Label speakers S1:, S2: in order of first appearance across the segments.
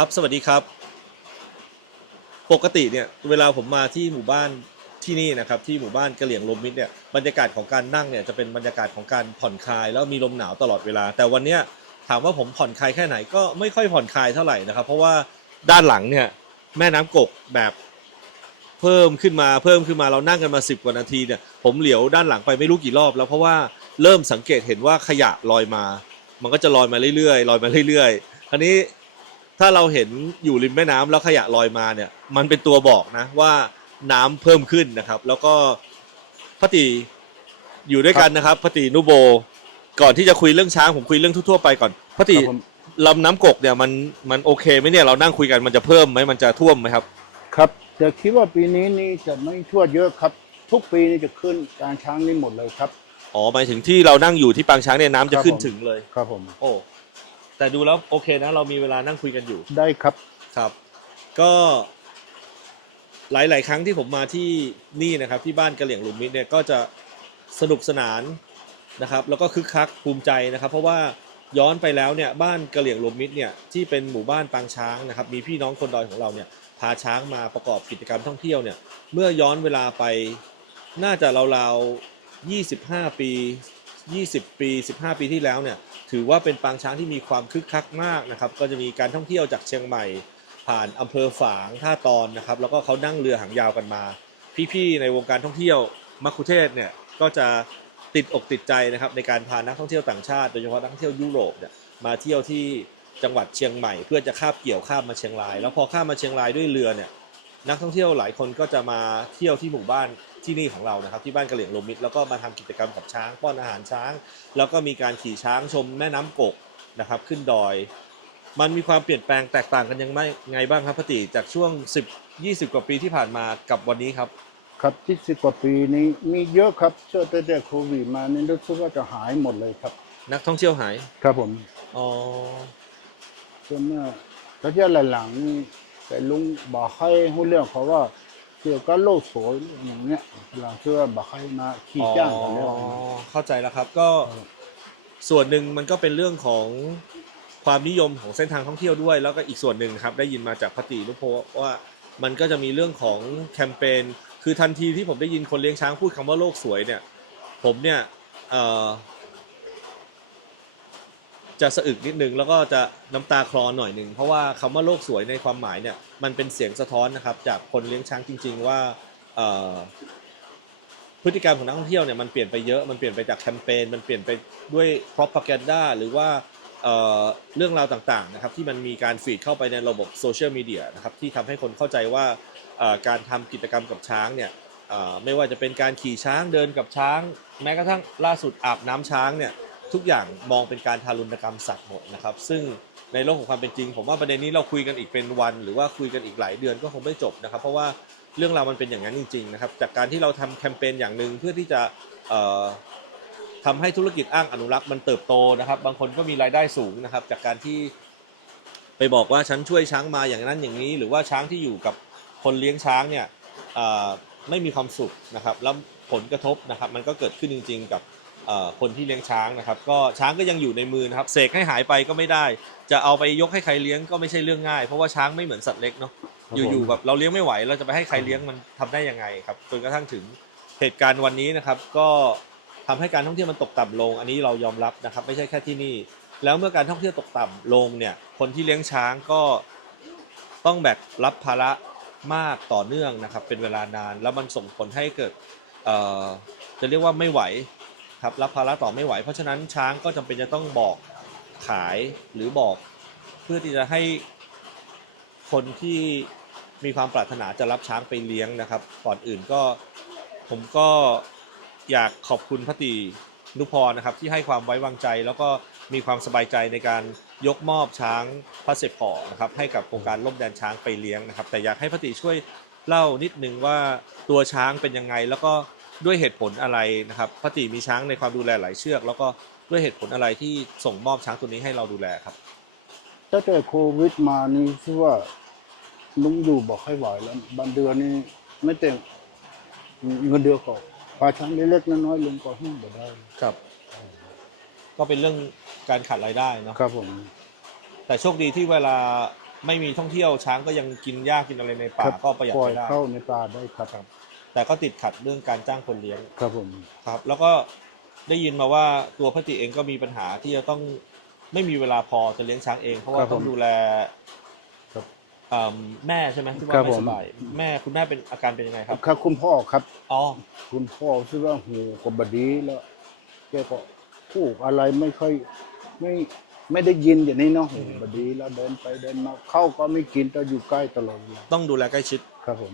S1: ครับ สวัสดีครับ ปกติเนี่ยเวลาผมมาที่หมู่บ้านที่นี่นะครับที่หมู่บ้านกะเหลี่ยงลมมิตรเนี่ยบรรยากาศของการนั่งเนี่ยจะเป็นบรรยากาศของการผ่อนคลายแล้วมีลมหนาวตลอดเวลา แต่วันเนี้ยถามว่าผมผ่อนคลายแค่ไหนก็ไม่ค่อยผ่อนคลายเท่าไหร่นะครับ เพราะว่าด้านหลังเนี่ยแม่น้ำกกแบบเพิ่มขึ้นมาเพิ่มขึ้นมาเรานั่งกันมาสิบกว่านาทีเนี่ยผมเหลียวด้านหลังไปไม่รู้กี่รอบ แล้วเพราะว่าเริ่มสังเกตเห็นว่าขยะลอยมา มันก็จะลอยมาเรื่อยๆลอยมาเรื่อยๆคราวนี้ ถ้าเราเห็นอยู่ริมแม่น้ำแล้วขยะลอยมาเนี่ย มันเป็นตัวบอกนะว่าน้ำเพิ่มขึ้นนะครับ แล้วก็พอตีอยู่ด้วยกันนะครับพอตีนุโบ ก่อนที่จะคุยเรื่องช้างผมคุยเรื่องทั่วๆไปก่อนพอตี
S2: ครับผม
S1: ลำน้ำกกเนี่ยมันมันโอเคไหมเนี่ยเรานั่งคุยกันมันจะเพิ่มไหมมันจะท่วมไหมครับ
S2: ครับแต่คิดว่าปีนี้นี่จะไม่ทั่วเยอะครับ ทุกปีนี่จะขึ้นการช้างนี่หมดเลยครับ
S1: อ๋อหมายถึงที่เรานั่งอยู่ที่ปางช้างเนี่ยน้ำจะ
S2: ครับ
S1: ขึ้น
S2: ผม
S1: ถึงเลย
S2: ครับผม
S1: โอ้ แต่ดูแล้วโอเคนะ เรามีเวลานั่งคุยกันอยู่
S2: ได้ครับ
S1: ครับ ก็หลาย ๆ ครั้งที่ผมมาที่นี่นะครับ ที่บ้านกะเหลี่ยงลุมมิตรเนี่ยก็จะสนุกสนานนะครับ แล้วก็คึกคักภูมิใจนะครับ เพราะว่าย้อนไปแล้วเนี่ยบ้านกะเหลี่ยงลุมมิตรเนี่ยที่เป็นหมู่บ้านปางช้างนะครับ มีพี่น้องคนดอยของเราเนี่ยพาช้างมาประกอบกิจกรรมท่องเที่ยวเนี่ยเมื่อย้อนเวลาไปน่าจะราวๆ25 ปี 20 ปี 15 ปีที่แล้วเนี่ยถือว่าเป็นปางช้างที่มีความคึกคักมากนะครับก็จะมีการท่องเที่ยวจากเชียงใหม่ ผ่านอำเภอฝางท่าตอนนะครับแล้วก็เขานั่งเรือหางยาวกันมา พี่ๆในวงการท่องเที่ยวมัคคุเทศเนี่ยก็จะติดอกติดใจนะครับในการพานักท่องเที่ยวต่างชาติโดยเฉพาะนักท่องเที่ยวยุโรปเนี่ยมาเที่ยวที่จังหวัดเชียงใหม่ เพื่อจะข้ามเกี่ยวข้ามมาเชียงราย แล้วพอข้ามมาเชียงรายด้วยเรือเนี่ย นักท่องเที่ยวหลายคนก็จะมาเที่ยวที่หมู่บ้านที่นี่ของเรานะครับ ที่บ้านกะเหลี่ยงลมมิตรแล้วก็มาทำกิจกรรมกับช้างป้อนอาหารช้าง แล้วก็มีการขี่ช้างชมแม่น้ำกกนะครับ ขึ้นดอย มันมีความเปลี่ยนแปลงแตกต่างกันยังไงไงบ้างครับพติจากช่วง 10 20 กว่าปีที่ผ่านมากับวันนี้ครับ
S2: ครับที่สิบกว่าปีนี้มีเยอะครับช่วงตั้งแต่โควิดมานี่รู้สึกว่าจะหายหมดเลยครับ
S1: นักท่องเที่ยวหาย
S2: ครับผม
S1: อ๋อ
S2: ส่วนเมื่อระยะหลังๆนี่ แต่ลุงบอกให้หู้เรื่องเขาว่าเกี่ยวกับโลกสวยอย่างเนี้ยเราเชื่อบอกให้มาขี่จ้างกันแล้ว
S1: อ๋อเข้าใจแล้วครับก็ส่วนหนึ่งมันก็เป็นเรื่องของความนิยมของเส้นทางท่องเที่ยวด้วย แล้วก็อีกส่วนหนึ่งครับได้ยินมาจากพตินุพโพว่ามันก็จะมีเรื่องของแคมเปญคือทันทีที่ผมได้ยินคนเลี้ยงช้างพูดคำว่าโลกสวยเนี่ย ผมเนี่ยเอ่อ จะสะอึกนิดนึงแล้วก็จะน้ำตาคลอหน่อยหนึ่งเพราะว่าคำว่าโลกสวยในความหมายเนี่ยมันเป็นเสียงสะท้อนนะครับจากคนเลี้ยงช้างจริง ๆ ว่าพฤติกรรมของนักท่องเที่ยวเนี่ยมันเปลี่ยนไปเยอะมันเปลี่ยนไปจากแคมเปญมันเปลี่ยนไปด้วย propaganda หรือว่าเเรื่องราวต่างๆนะครับที่มันมีการฟีดเข้าไปในระบบโซเชียลมีเดียนะครับที่ทำให้คนเข้าใจว่าการทำกิจกรรมกับช้างเนี่ยไม่ว่าจะเป็นการขี่ช้างเดินกับช้าง แม้กระทั่งล่าสุดอาบน้ำช้างเนี่ย ทุกอย่างมองเป็นการทารุณกรรมสัตว์หมดนะครับ ซึ่งในโลกของความเป็นจริง ผมว่าประเด็นนี้เราคุยกันอีกเป็นวัน หรือว่าคุยกันอีกหลายเดือนก็คงไม่จบนะครับ เพราะว่าเรื่องราวมันเป็นอย่างนั้นจริงๆนะครับจากการที่เราทำแคมเปญอย่างหนึ่งเพื่อที่จะเอ่อทำให้ธุรกิจอ้างอนุรักษ์มันเติบโตนะครับ บางคนก็มีรายได้สูงนะครับ จากการที่ไปบอกว่าฉันช่วยช้างมาอย่างนั้นอย่างนี้ หรือว่าช้างที่อยู่กับคนเลี้ยงช้างเนี่ยไม่มีความสุขนะครับ แล้วผลกระทบนะครับ มันก็เกิดขึ้นจริง ๆ กับ คนที่เลี้ยงช้างนะครับ ก็ช้างก็ยังอยู่ในมือนะครับเสกให้หายไปก็ไม่ได้ จะเอาไปยกให้ใครเลี้ยงก็ไม่ใช่เรื่องง่าย เพราะว่าช้างไม่เหมือนสัตว์เล็กเนาะอยู่ๆแบบเราเลี้ยงไม่ไหว เราจะไปให้ใครเลี้ยงมันทำได้ยังไงครับจนกระทั่งถึงเหตุการณ์วันนี้นะครับ ก็ทำให้การท่องเที่ยวมันตกต่ำลง อันนี้เรายอมรับนะครับ ไม่ใช่แค่ที่นี่ แล้วเมื่อการท่องเที่ยวตกต่ำลงเนี่ย คนที่เลี้ยงช้างก็ต้องแบกรับภาระมากต่อเนื่องนะครับ เป็นเวลานานแล้วมันส่งผลให้เกิดเอ่อจะเรียกว่าไม่ไหว ครับรับภาระต่อไม่ไหว เพราะฉะนั้นช้างก็จำเป็นจะต้องบอกขายหรือบอกเพื่อที่จะให้คนที่มีความปรารถนาจะรับช้างไปเลี้ยงนะครับ ก่อนอื่นก็ผมก็อยากขอบคุณพระตีนุพรนะครับที่ให้ความไว้วางใจ แล้วก็มีความสบายใจในการยกมอบช้างพระเสพพอนะครับให้กับโครงการล่มแดนช้างไปเลี้ยงนะครับ แต่อยากให้พระตีช่วยเล่านิดนึงว่าตัวช้างเป็นยังไง แล้วก็ ด้วยเหตุผลอะไรนะครับพระตรีมีช้างในความดูแลหลายเชือก แล้วก็ด้วยเหตุผลอะไรที่ส่งมอบช้างตัวนี้ให้เราดูแลครับ
S2: ตั้งแต่โควิดมานี่คือว่าลุงอยู่บอกให้ไหวแล้วบันเดือนนี่ไม่เต็มเงินเดือนก็ปลาช้างเล็กๆน้อยๆลุงก็ให้บ่ได้
S1: ครับ ก็เป็นเรื่องการขาดรายได้เนาะ
S2: ครับผม
S1: แต่โชคดีที่เวลาไม่มีท่องเที่ยวช้างก็ยังกินหญ้ากินอะไรในป่า
S2: ครับ
S1: ก็ประหยัด
S2: ปล่อ
S1: ไป
S2: ย
S1: ได้
S2: เข้าในป่าได้ครับ
S1: แต่ก็ติดขัดเรื่องการจ้างคนเลี้ยง
S2: ครับผม
S1: ครับ แล้วก็ได้ยินมาว่าตัวพระติเองก็มีปัญหาที่จะต้องไม่มีเวลาพอจะเลี้ยงช้างเอง เพราะว่าต้องดูแล
S2: ครับ
S1: เอิ่มแม่ใช่ไหมที่ว่า
S2: ครับ
S1: ไม่
S2: ผม
S1: สบายแม่คุณแม่เป็นอาการเป็นยังไงครับ
S2: ครับคุณพ่อครับ
S1: อ๋อ
S2: คุณพ่อซึ่งว่าหูก็บดีแล้วแกก็พูดอะไรไม่ค่อยไม่ไม่ได้ยินอย่างนี้เนาะหูบดีแล้วเดินไปเดินมาเข้าวก็ไม่กินแต่อยู่ใกล้ตลอดเวลา
S1: ต้องดูแลใกล้ชิด
S2: ครับผม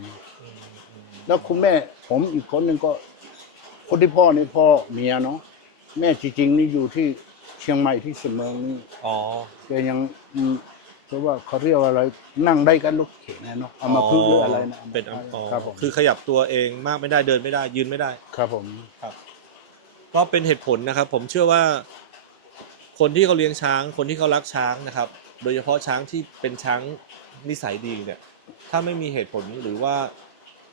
S2: แล้วคุณแม่ผมอีกคนหนึ่งก็ คนที่พ่อนี่พ่อเมียเนาะแม่จริงๆนี่อยู่ที่เชียงใหม่ที่เสมิงนี่
S1: อ๋อ
S2: แกยังอืมเพราะว่าเขาเรียกว่าอะไรนั่งได้กันลูกเขนนะเนาะเอามาพึ่งหรืออะไรนะ
S1: เป็นอ๋อ
S2: ครับผม
S1: คือขยับตัวเองมากไม่ได้เดินไม่ได้ ยืนไม่ได้
S2: ครับผม
S1: ครับก็เป็นเหตุผลนะครับ ผมเชื่อว่า คนที่เขาเลี้ยงช้าง คนที่เขารักช้างนะครับ โดยเฉพาะช้างที่เป็นช้างนิสัยดีเนี่ย ถ้าไม่มีเหตุผลหรือว่า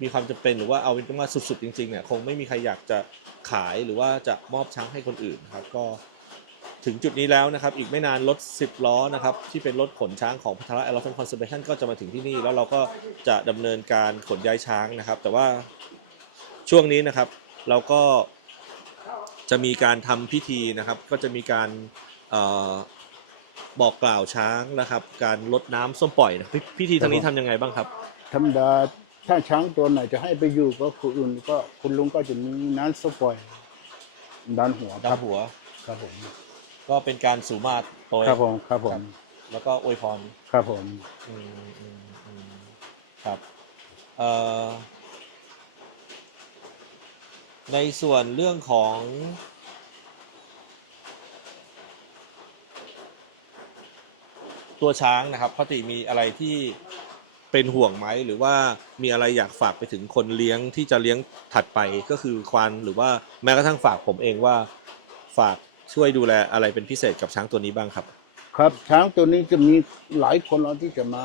S1: มีความจำเป็นหรือว่าเอาเป็นว่าสุดๆ จริงๆเนี่ยคงไม่มีใครอยากจะขายหรือว่าจะมอบช้างให้คนอื่นนะครับก็ถึงจุดนี้แล้วนะครับ อีกไม่นานรถ 10 ล้อนะครับที่เป็นรถขนช้างของพัทละ Elephant Conservation ก็จะมาถึงที่นี่ แล้วเราก็จะดำเนินการขนย้ายช้างนะครับ แต่ว่าช่วงนี้นะครับเราก็จะมีการทำพิธีนะครับ ก็จะมีการเอ่อบอกกล่าวช้างนะครับ การลดน้ำส้มปล่อยนะพิพิธีทางนี้ทำยังไงบ้างครับ
S2: ธรรมดา ถ้าช้างตัวไหนจะให้ไปอยู่ก็คนอื่นก็คุณลุงก็จะมีน้ำสปอยดันหัว
S1: ดั
S2: ครับ
S1: บหัว
S2: ครับผม
S1: ก็เป็นการสูมาตรโปรย
S2: ครับผมครับผม
S1: แล้วก็อวยพร
S2: ครับผม
S1: อืมอืมอืมครับเอ่อในส่วนเรื่องของ ตัวช้างนะครับพระติมีอะไรที่ เป็นห่วงไหมหรือว่ามีอะไรอยากฝากไปถึงคนเลี้ยงที่จะเลี้ยงถัดไปก็คือควานหรือว่าแม้กระทั่งฝากผมเองว่าฝากช่วยดูแลอะไรเป็นพิเศษกับช้างตัวนี้บ้างครับ
S2: ครับช้างตัวนี้จะมีหลายคนแล้วที่จะมา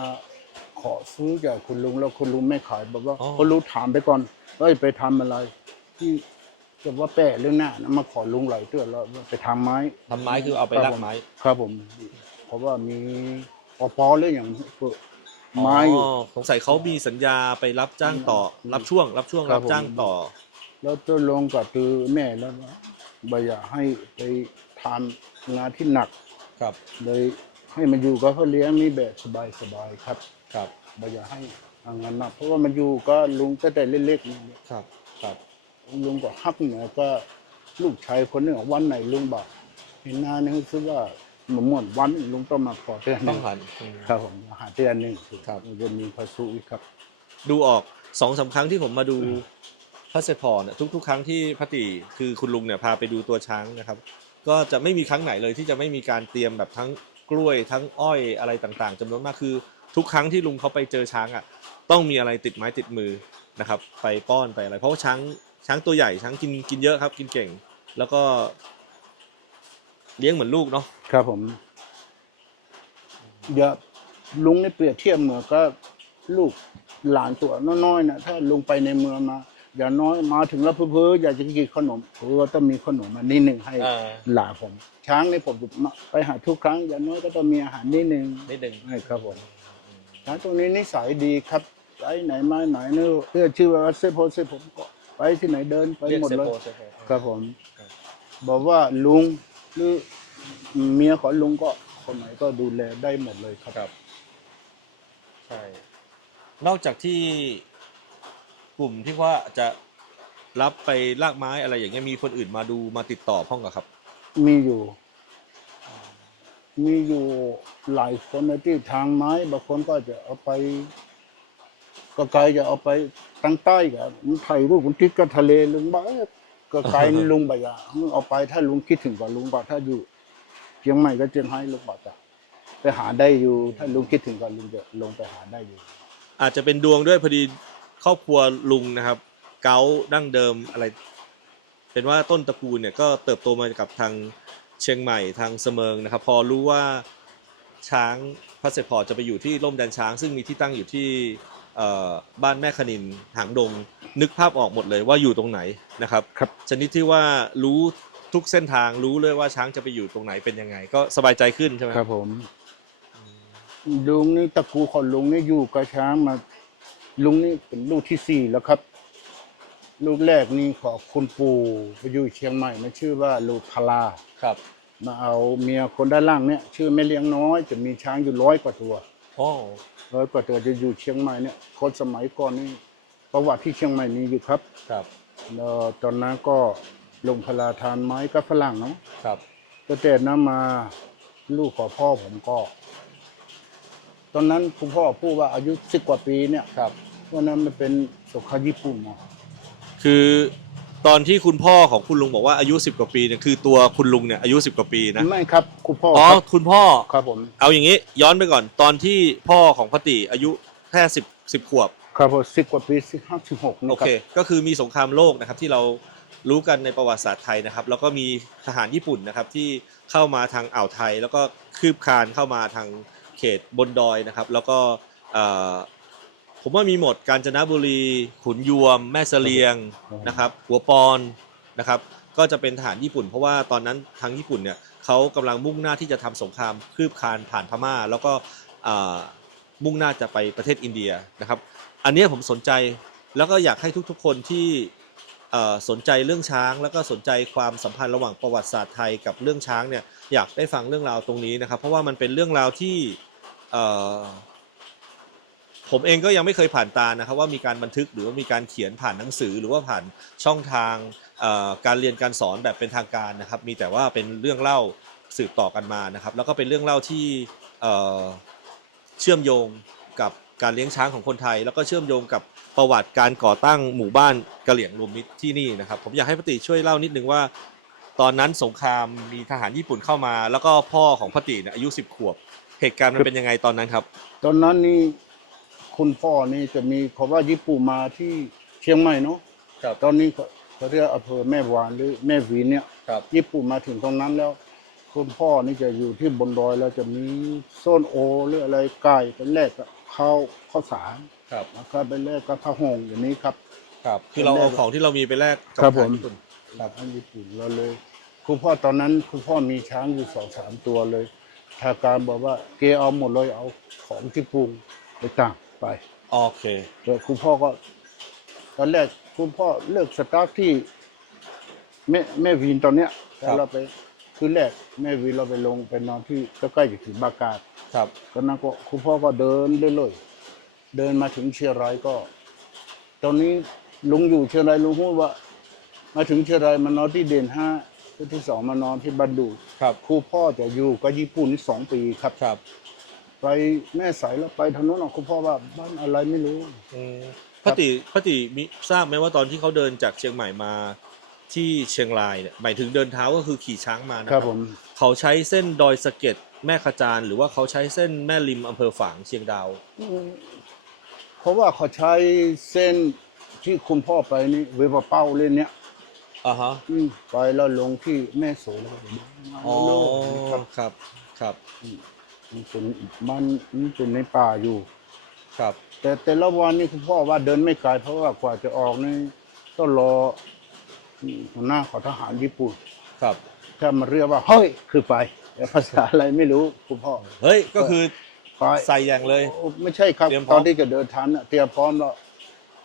S2: ขอซื้อจากคุณลุงแล้วคุณลุงไม่ขายบอกว่า
S1: อ๋อ
S2: คุณลุงถามไปก่อนว่าไปทำอะไร ที่จะว่าแปะเรื่องหน้านะมาขอลุงหลายเตือนแล้วว่าไปทำไม้
S1: ทำไม้คือเอาไปลากไม้
S2: ครับผม เพราะว่ามีอปอหรืออย่างพวก ไม้อยู่
S1: อ๋อสงสัยเขามีสัญญาไปรับจ้างต่อ รับช่วง รับช่วง
S2: ครั
S1: รั
S2: บบผม
S1: จ้างต่อ
S2: แล้วตัวลงกับตือแม่แล้วว่าบ่อยากให้ไปทำงานที่หนัก
S1: ครับ
S2: เลยให้มันอยู่กับเขาเลี้ยงนี่แบบสบายๆครับ
S1: ครับ
S2: บ่อยากให้ทำงานหนัก เพราะว่ามันอยู่ก็ลุงก็แต่เล็กๆนี่
S1: ครับ ครับ
S2: ลุงก็ฮักเนี่ยก็ลูกชายคนหนึงวันไหนลุงบอกเห็นหน้านี่คือว่าห มหมดวันลุงต้องมาขอเตือนห
S1: ต้
S2: นึ่
S1: อง
S2: ง
S1: หันอืม
S2: ครับผมหาเตือนหนึ่ง
S1: ครับ
S2: มันจะมีพระสุอีกครับ
S1: ดูออกสองสามครั้งที่ผมมาดูพระเสด็จพอเนี่ยทุกๆ ครั้งที่พระติคือคุณลุงเนี่ยพาไปดูตัวช้างนะครับ ก็จะไม่มีครั้งไหนเลยที่จะไม่มีการเตรียมแบบทั้งกล้วยทั้งอ้อยอะไรต่างๆจำนวนมากคือ ทุกครั้งที่ลุงเขาไปเจอช้างอะต้องมีอะไรติดไม้ติดมือนะครับ ไปป้อนไปอะไร เพราะว่าช้างช้างตัวใหญ่ช้างกินกินเยอะครับกินเก่ง แล้วก็ เลี้ยงเหมือนลูกเนาะ
S2: ครับผมอย่าลุงนี่เปรียบเทียบเหมือนก็ลูกหลานตัวน้อยๆนะถ้าลุงไปในเมืองมาอย่างน้อยมาถึงแล้วเพ้อๆอยากจะกินขนมเออต้องมีขนมมานิดหนึ่งให้
S1: อ่า
S2: หลานผม ช้างในผมไปหาทุกครั้ง อย่างน้อยก็ต้องมีอาหารนิดหนึ่ง
S1: นิดหนึ่ง
S2: ให้ครับผมช้างตัวนี้นิสัยดีครับไปไหนมาไหนเนื้อะเพื่อชื่อว่าเซโพเซผมก็ไปที่ไหนเดินไป
S1: เรียก
S2: หมด
S1: เซ
S2: เลย
S1: โปเซโป
S2: ครับผม
S1: ครับ
S2: บอกว่าลุง หรือเมียของลุงก็คนไหนก็ดูแลได้หมดเลยครับ
S1: ครับ ใช่ นอกจากที่กลุ่มที่ว่าจะรับไปลากไม้อะไรอย่างเงี้ยมีคนอื่นมาดูมาติดต่อพ่องกับครับ
S2: มีอยู่ มีอยู่หลายคนนะที่ทางไม้บางคนก็จะเอาไปก็ไกลจะเอาไปตั้งใต้กับถ่ายรูปคุณทิศกับทะเลลุงบอ ก็ไกลนี่ลุงบอกอยาเอาไปถ้าลุงคิดถึงกว่าลุงบอกถ้าอยู่เชียงใหม่ก็เชียงให้ลุงบอกจะไปหาได้อยู่ ถ้าลุงคิดถึงก็ลุงจะลงไปหาได้อยู่
S1: อาจจะเป็นดวงด้วยพอดีครอบครัวลุงนะครับ เกาดั้งเดิมอะไร เป็นว่าต้นตระกูลเนี่ยก็เติบโตมากับทางเชียงใหม่ทางเสมิงนะครับ พอรู้ว่าช้างพระเสด็จพอจะไปอยู่ที่ร่มแดนช้าง ซึ่งมีที่ตั้งอยู่ที่บ้านแม่คณินหางดง นึกภาพออกหมดเลยว่าอยู่ตรงไหนนะครับ
S2: ครับ
S1: ชนิดที่ว่ารู้ทุกเส้นทางรู้เลยว่าช้างจะไปอยู่ตรงไหนเป็นยังไง ก็สบายใจขึ้นใช่ไหม
S2: ครับผมลุงนี่ตระกูลของลุงนี่อยู่กับช้างมา ลุงนี่เป็นลูกที่สี่แล้วครับ ลูกแรกนี่ของคุณปู่ไปอยู่เชียงใหม่มันชื่อว่าลูกพลา
S1: ครับ
S2: มาเอาเมียคนด้านล่างเนี่ย ชื่อแม่เลี้ยงน้อยจะมีช้างอยู่ร้อยกว่าตัว
S1: โอ้
S2: ร้อยกว่าตัวจะอยู่เชียงใหม่เนี่ยคนสมัยก่อนนี่ ประวัติที่เชียงใหม่มีอยู่ครับ
S1: ครับ
S2: แล้วตอนนั้นก็ลงพลาทานไม้กับฝรั่งเนาะ
S1: ครับ
S2: ตั้งแต่นั้นมาลูกของพ่อผมก็ ตอนนั้นคุณพ่อพูดว่าอายุสิบกว่าปีเนี่ย
S1: ครับ
S2: วันนั้นมันเป็นสงครามญี่ปุ่นเนาะ
S1: คือตอนที่คุณพ่อของคุณลุงบอกว่าอายุ 10 กว่าปีเนี่ยคือตัวคุณลุงเนี่ยอายุ 10 กว่าปีนะ
S2: ไม่ครับ คุณพ่อ
S1: อ๋อ
S2: ครับ
S1: คุณพ่อ
S2: ครับผม
S1: เอาอย่างนี้ย้อนไปก่อนตอนที่พ่อของพติอายุแค่สิบสิบขวบ
S2: ครับผมสิบกว่าปีสิบห้าสิบหก
S1: โอ
S2: นี่ครั
S1: เค
S2: บ
S1: ก็คือมีสงครามโลกนะครับที่เรารู้กันในประวัติศาสตร์ไทยนะครับ แล้วก็มีทหารญี่ปุ่นนะครับที่เข้ามาทางอ่าวไทย แล้วก็คืบคลานเข้ามาทางเขตบนดอยนะครับ แล้วก็เอ่อผมว่ามีหมดกาญจนบุรี ขุนยวม แม่เสลียงนะครับ หัวปอนนะครับ ก็จะเป็นทหารญี่ปุ่น เพราะว่าตอนนั้นทางญี่ปุ่นเนี่ยเขากำลังมุ่งหน้าที่จะทำสงครามคืบคลานผ่านพม่า แล้วก็เอ่อ มุ่งหน้าจะไปประเทศอินเดียนะครับ อันนี้ผมสนใจแล้วก็อยากให้ทุกๆคนที่สนใจเรื่องช้าง แล้วก็สนใจความสัมพันธ์ระหว่างประวัติศาสตร์ไทยกับเรื่องช้างเนี่ยอยากได้ฟังเรื่องราวตรงนี้นะครับ เพราะว่ามันเป็นเรื่องราวที่ผมเองก็ยังไม่เคยผ่านตานะครับว่ามีการบันทึกหรือว่ามีการเขียนผ่านหนังสือ หรือว่าผ่านช่องทางการเรียนการสอนแบบเป็นทางการนะครับ มีแต่ว่าเป็นเรื่องเล่าสืบต่อกันมานะครับ แล้วก็เป็นเรื่องเล่าที่เชื่อมโยงกับ การเลี้ยงช้างของคนไทย แล้วก็เชื่อมโยงกับประวัติการก่อตั้งหมู่บ้านกะเหลี่ยงรวมมิตรที่นี่นะครับ ผมอยากให้ปฏิช่วยเล่านิดนึงว่า ตอนนั้นสงครามมีทหารญี่ปุ่นเข้ามา แล้วก็พ่อของพติเนี่ยอายุสิบขวบ เหตุการณ์มันเป็นยังไงตอนนั้นครับ
S2: ตอนนั้นนี่คุณพ่อนี่จะมีเขาว่าญี่ปุ่นมาที่เชียงใหม่เนาะ
S1: ครับ
S2: ตอนนี้เขาเขาเรียกอำเภอแม่วานหรือแม่หวีเนี่ย
S1: ครับ
S2: ญี่ปุ่นมาถึงตรงนั้นแล้ว คุณพ่อนี่จะอยู่ที่บนดอยแล้วจะมีโซนโอหรืออะไรไก่เป็นแรกกับ ข้าวข้าวสาร
S1: ครับ
S2: แล้วก็เป็นแรกกับผ้าห่มอย่างนี้ครับ
S1: ครับ คือเราเอาของที่เรามีไปแลกกับ
S2: ครับ
S1: ทหาร
S2: ผม
S1: ญี่ปุ่น
S2: ครับอันญี่ปุ่นเราเลย คุณพ่อตอนนั้นคุณพ่อมีช้างอยู่สองสามตัวเลยทางการบอกว่าเกเอาหมดเลยเอาของที่ปรุงไปต่างไป
S1: โอเค
S2: แต่คุณพ่อก็ ตอนแรกคุณพ่อเลือกสตาร์ทที่แม่แม่วีนตอนเนี้ย
S1: ครับ
S2: แล้วเราไป คืนแรกแม่วีนเราไปลงไปนอนที่ใกล้ๆอยู่ถึงบากาศ
S1: ครับ
S2: ตอนนั้นก็คุณพ่อก็เดินเรื่อยๆเดินมาถึงเชียงรายก็ ตอนนี้ลุงอยู่เชียงรายลุงพูดว่า มาถึงเชียงรายมานอนที่เด่นห้าที่ที่สองมานอนที่บันดู
S1: ครับ
S2: ครูพ่อจะอยู่กับญี่ปุ่นนี่สองปีครับ
S1: ครับ
S2: ไปแม่สายแล้วไปทางโน้นอะคุณพ่อว่าบ้านอะไรไม่รู้
S1: อืมพติพติมีทราบไหมว่าตอนที่เขาเดินจากเชียงใหม่มา ที่เชียงรายเนี่ยหมายถึงเดินเท้าก็คือขี่ช้างมานะ
S2: ค
S1: ค
S2: รั
S1: รั
S2: บบผม
S1: เขาใช้เส้นดอยสะเก็ดแม่ขจานหรือว่าเขาใช้เส้นแม่ริมอำเภอฝางเชียงดาว
S2: เพราะว่าเขาใช้เส้นที่คุณพ่อไปนี่เวบเป้าเล่นเนี้ย
S1: อ่าฮะ
S2: อืมไปแล้วลงที่แม่โสแล้วก็
S1: อ๋อ
S2: ครับ
S1: ครับ ครับ
S2: มันเป็นมันมันเป็นในป่าอยู่
S1: ครับ
S2: แต่แต่ละวันนี่คุณพ่อว่าเดินไม่ไกลเพราะว่ากว่าจะออกนี่ต้องรอ หัวหน้าของทหารญี่ปุ่น
S1: ครับ
S2: ถ้ามาเรียกว่า เฮ้ย คือไปแต่ภาษาอะไรไม่รู้คุณพ่อ
S1: เฮ้ยก็คือ
S2: ไป
S1: ใส่อย่างเลย
S2: โอ้ไม่ใช่ครับ
S1: เตรียมพร้
S2: ต
S1: อ
S2: อ
S1: ม
S2: นที่จะเดินทันน่ะเตรียมพร้อมแล้ว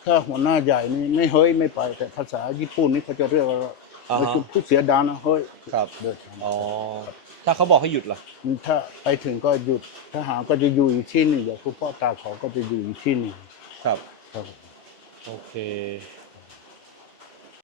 S2: ถ้าหัวหน้าใหญ่นี่ไม่เฮ้ยไม่ไป แต่ภาษาญี่ปุ่นนี่เขาจะเรียกว่า
S1: อ่าฮะ
S2: ผู้เสียดานนะเฮ้ย
S1: ครับ
S2: เดินทัน
S1: อ๋อถ้าเขาบอกให้หยุดล่ะ
S2: ถ้าไปถึงก็หยุดทหารก็จะอยู่อีกที่หนึ่งเดี๋ยวคุณพ่อตาเขาก็จะอยู่อีกที่หนึ่ง
S1: ครับ
S2: ครับ
S1: โอเค